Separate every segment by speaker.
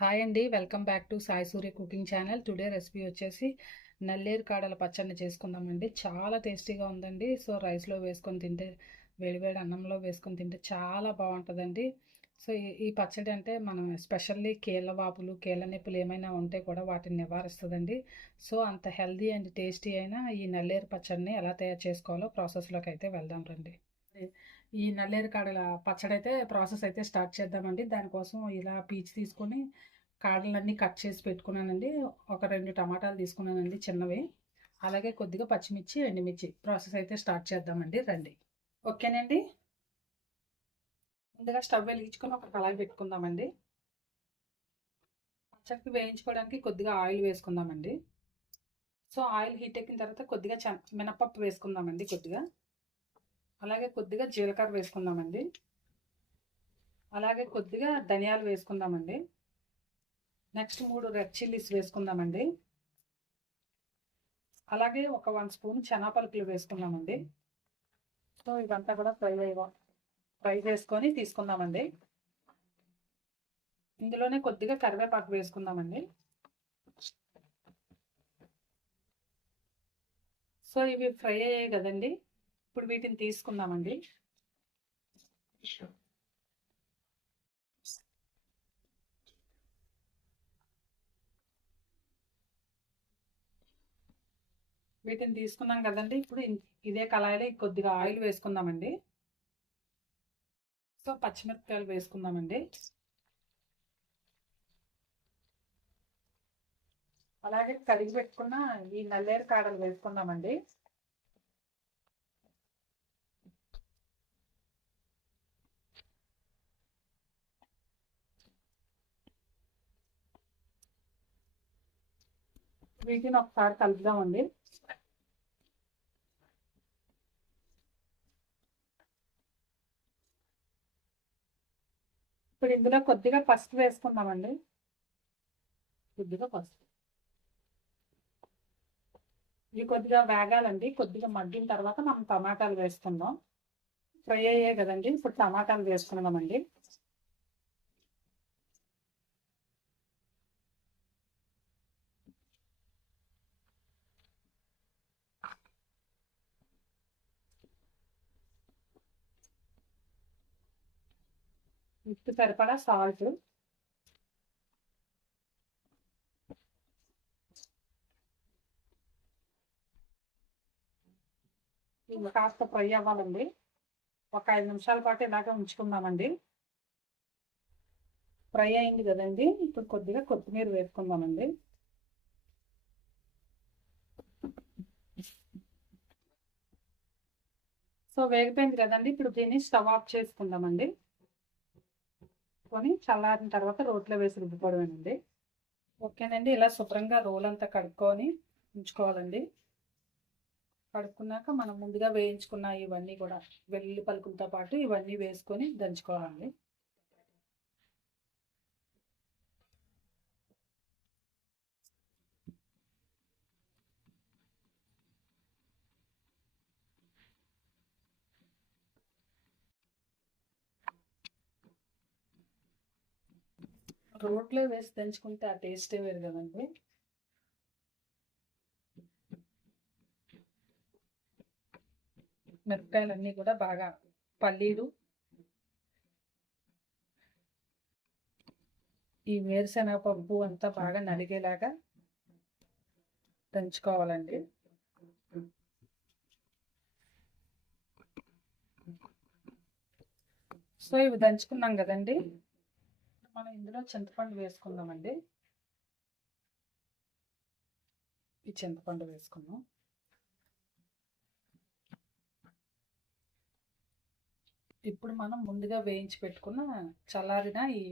Speaker 1: Hi అండి welcome back to Sai Surya cooking channel. Today recipe వచ్చేసి నల్లేరు కాడల పచ్చడిని చేసుకుందామండి. చాలా టేస్టీగా ఉందండి. సో రైస్లో వేసుకొని తింటే వేడివేడి అన్నంలో వేసుకొని తింటే చాలా బాగుంటుందండి. సో ఈ ఈ పచ్చడి అంటే మనం ఎస్పెషల్లీ కీళ్ళ వాపులు కీళ్ళ నొప్పులు ఏమైనా ఉంటే కూడా వాటిని నివారిస్తుందండి. సో అంత హెల్దీ అండ్ టేస్టీ అయిన ఈ నల్లేరు పచ్చడిని ఎలా తయారు చేసుకోవాలో ప్రాసెస్లోకి అయితే వెళ్దాం రండి. ఈ నల్లేరు కాడల పచ్చడి అయితే ప్రాసెస్ అయితే స్టార్ట్ చేద్దామండి. దానికోసం ఇలా పీచ్ తీసుకొని కాడలన్నీ కట్ చేసి పెట్టుకున్నానండి. ఒక రెండు టమాటాలు తీసుకున్నానండి చిన్నవి. అలాగే కొద్దిగా పచ్చిమిర్చి ఎండుమిర్చి ప్రాసెస్ అయితే స్టార్ట్ చేద్దామండి. రండి. ఓకేనండి? ముందుగా స్టవ్ వెలిగించుకొని ఒక కళాయి పెట్టుకుందామండి. పచ్చడికి వేయించుకోవడానికి కొద్దిగా ఆయిల్ వేసుకుందామండి. సో ఆయిల్ హీట్ ఎక్కిన తర్వాత కొద్దిగా చ మినపప్పు వేసుకుందామండి కొద్దిగా. అలాగే కొద్దిగా జీలకర్ర వేసుకుందామండి. అలాగే కొద్దిగా ధనియాలు వేసుకుందామండి. నెక్స్ట్ మూడు రెడ్ చిల్లీస్ వేసుకుందామండి. అలాగే ఒక వన్ స్పూన్ చెనాపలుకులు వేసుకుందామండి. సో ఇవంతా కూడా ఫ్రై అయ్య ఫ్రై చేసుకొని తీసుకుందామండి. ఇందులోనే కొద్దిగా కరివేపాకు వేసుకుందామండి. సో ఇవి ఫ్రై అయ్యాయి కదండి. ఇప్పుడు వీటిని తీసుకుందామండి. వీటిని తీసుకున్నాం కదండి. ఇప్పుడు ఇదే కళాయిలో కొద్దిగా ఆయిల్ వేసుకుందామండి. సో పచ్చిమిరపకాయలు వేసుకుందామండి. అలాగే కడిగి పెట్టుకున్న ఈ నల్లేరు కాడలు వేసుకుందామండి. వీటిని ఒకసారి కలుపుదామండి. ఇప్పుడు ఇందులో కొద్దిగా పసుపు వేసుకుందామండి. కొద్దిగా పసుపు. ఇవి కొద్దిగా వేగాలండి. కొద్దిగా మగ్గిన తర్వాత మనం టమాటాలు వేసుకుందాం. ఫ్రై అయ్యాయి కదండి. ఇప్పుడు టమాటాలు వేసుకుందామండి సరిపడా సాల్ట్ ఇవి కాస్త ఫ్రై అవ్వాలండి. ఒక ఐదు నిమిషాల పాటు ఇలాగే ఉంచుకుందామండి. ఫ్రై అయింది కదండి. ఇప్పుడు కొద్దిగా కొత్తిమీర వేసుకుందామండి. సో వేగిపోయింది కదండి. ఇప్పుడు దీన్ని స్టవ్ ఆఫ్ చేసుకుందామండి. కొని చల్లారిన తర్వాత రోట్లో వేసి రుబ్బుకోవడమేనండి. ఓకేనండి. ఇలా శుభ్రంగా రోల్ అంతా కడుక్కొని ఉంచుకోవాలండి. కడుక్కున్నాక మనం ముందుగా వేయించుకున్న ఇవన్నీ కూడా వెల్లుల్లి పలుకులతో పాటు ఇవన్నీ వేసుకొని దంచుకోవాలండి. రోట్లో వేసి దంచుకుంటే ఆ టేస్టే వేరు కదండి. మిరపకాయలన్నీ కూడా బాగా పల్లీలు. ఈ వేరుశెనగ పప్పు అంతా బాగా నలిగేలాగా దంచుకోవాలండి. సో ఇవి దంచుకున్నాం కదండి. మనం ఇందులో చింతపండు వేసుకుందామండి. ఈ చింతపండు వేసుకుందాం. ఇప్పుడు మనం ముందుగా వేయించి పెట్టుకున్న చల్లారిన ఈ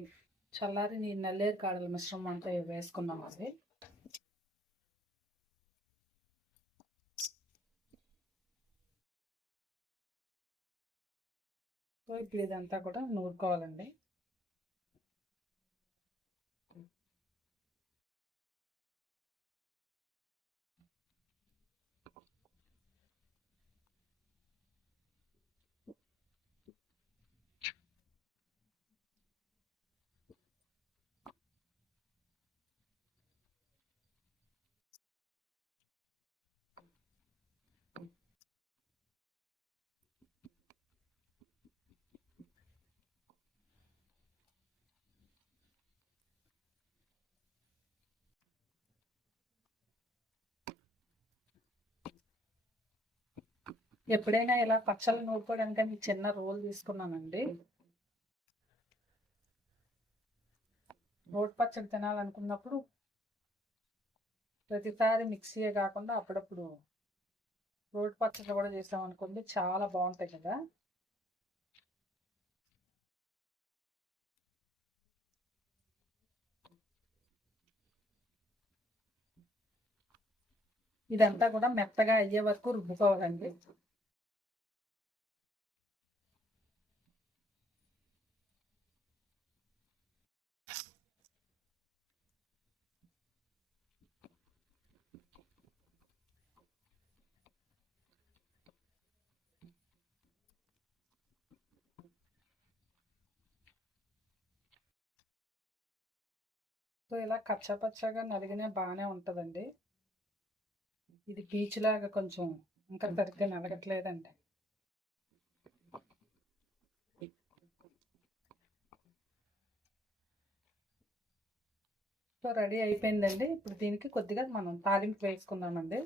Speaker 1: చల్లారిన ఈ నల్లేరు కాడల మిశ్రమం అంతా వేసుకున్నాం అది సో ఇప్పుడు ఇదంతా కూడా నూరుకోవాలండి. ఎప్పుడైనా ఇలా పచ్చళ్ళు నూరుకోవడానికి అని చిన్న రోల్ తీసుకున్నానండి. రోడ్ పచ్చడి తినాలనుకున్నప్పుడు ప్రతిసారి మిక్సీయే కాకుండా అప్పుడప్పుడు రోడ్ పచ్చడి కూడా చేసామనుకోండి చాలా బాగుంటాయి కదా. ఇదంతా కూడా మెత్తగా అయ్యే వరకు రుబ్బుకోవాలండి. సో ఇలా కచ్చపచ్చగా నలిగినా బాగానే ఉంటుందండి. ఇది బీచ్ లాగా కొంచెం ఇంకా సరిగ్గా నలగట్లేదండి. సో రెడీ అయిపోయిందండి. ఇప్పుడు దీనికి కొద్దిగా మనం తాలింపు వేసుకుందామండి.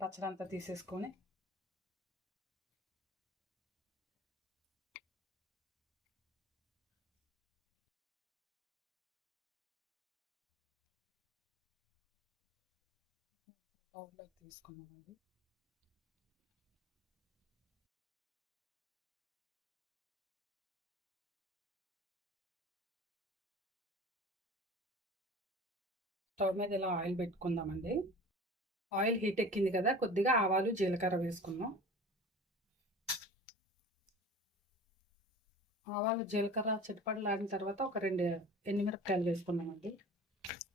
Speaker 1: పచ్చడి అంతా తీసేసుకొని బౌల్లోకి తీసుకున్నామండి స్టవ్ మీద ఇలా ఆయిల్ పెట్టుకుందామండి. ఆయిల్ హీట్ ఎక్కింది కదా కొద్దిగా ఆవాలు జీలకర్ర వేసుకుందాం. ఆవాలు జీలకర్ర చిటపడి లాగిన తర్వాత ఒక రెండు ఎండుమిరపకాయలు వేసుకున్నామండి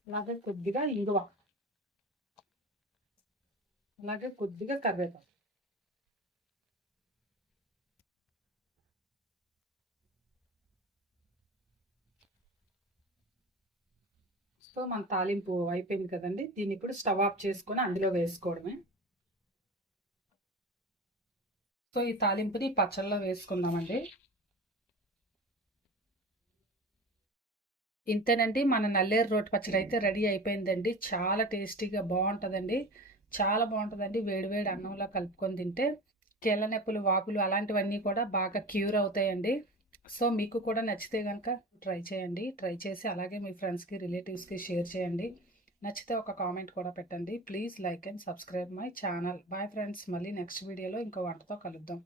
Speaker 1: అలాగే కొద్దిగా ఇంగువ. అలాగే కొద్దిగా కరివేపాకు. సో మన తాలింపు అయిపోయింది కదండి. దీన్ని ఇప్పుడు స్టవ్ ఆఫ్ చేసుకొని అందులో వేసుకోవడమే. సో ఈ తాలింపుని పచ్చళ్ళలో వేసుకుందామండి. ఇంతేనండి మన నల్లేరు రోటి పచ్చడి అయితే రెడీ అయిపోయిందండి. చాలా టేస్టీగా బాగుంటుందండి. చాలా బాగుంటుందండి. వేడివేడి అన్నంలో కలుపుకొని తింటే కీళ్ళ నొప్పులు వాపులు అలాంటివన్నీ కూడా బాగా క్యూర్ అవుతాయండి. సో మీకు కూడా నచ్చితే కనుక ట్రై చేయండి. ట్రై చేసి అలాగే మీ ఫ్రెండ్స్కి రిలేటివ్స్కి షేర్ చేయండి. నచ్చితే ఒక కామెంట్ కూడా పెట్టండి. Please like and subscribe my channel. Bye friends. మళ్ళీ నెక్స్ట్ వీడియోలో ఇంకో వంటతో కలుద్దాం.